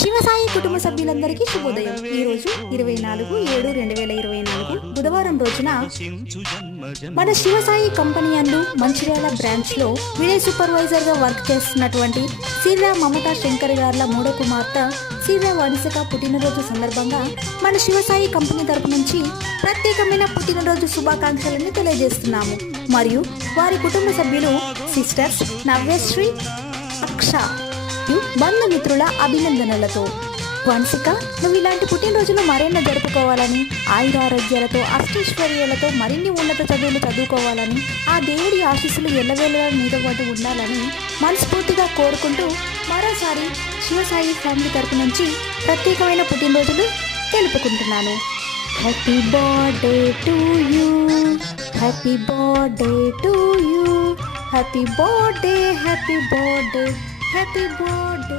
శివసాయి కుటుంబ సభ్యులందరికీ శుభోదయం. ఈ రోజు 24/7/2024 బుధవారం రోజున మన శివసాయి కంపెనీ అందు మంచిర్యాల బ్రాంచ్ లో విలేజ్ సూపర్వైజర్ గా వర్క్ చేస్తున్నటువంటి సిర్రా మమతా శంకర్ గార్ల మూడో కుమార్తె సిర్రా వనిసక పుట్టినరోజు సందర్భంగా మన శివసాయి కంపెనీ తరపు నుంచి ప్రత్యేకమైన పుట్టినరోజు శుభాకాంక్షలను తెలియజేస్తున్నాము. మరియు వారి కుటుంబ సభ్యులు సిస్టర్స్ నవ్యశ్రీ, అక్ష, బంధుమిత్రుల అభినందనలతో. వన్సిక, నువ్వు ఇలాంటి పుట్టినరోజులు మరెన్నో జరుపుకోవాలని, ఆయురారోగ్యాలతో అష్టైశ్వర్యాలతో మరిన్ని ఉన్నత చదువులు చదువుకోవాలని, ఆ దేవుడి ఆశీస్సులు ఎల్లవేళలా మీద పాటు ఉండాలని మనస్ఫూర్తిగా కోరుకుంటూ మరోసారి శివసాయి ఫ్యామిలీ తరపు నుంచి ప్రత్యేకమైన పుట్టినరోజులు తెలుపుకుంటున్నాను. Happy birthday to you, happy birthday to you, happy birthday, happy birthday, happy birthday.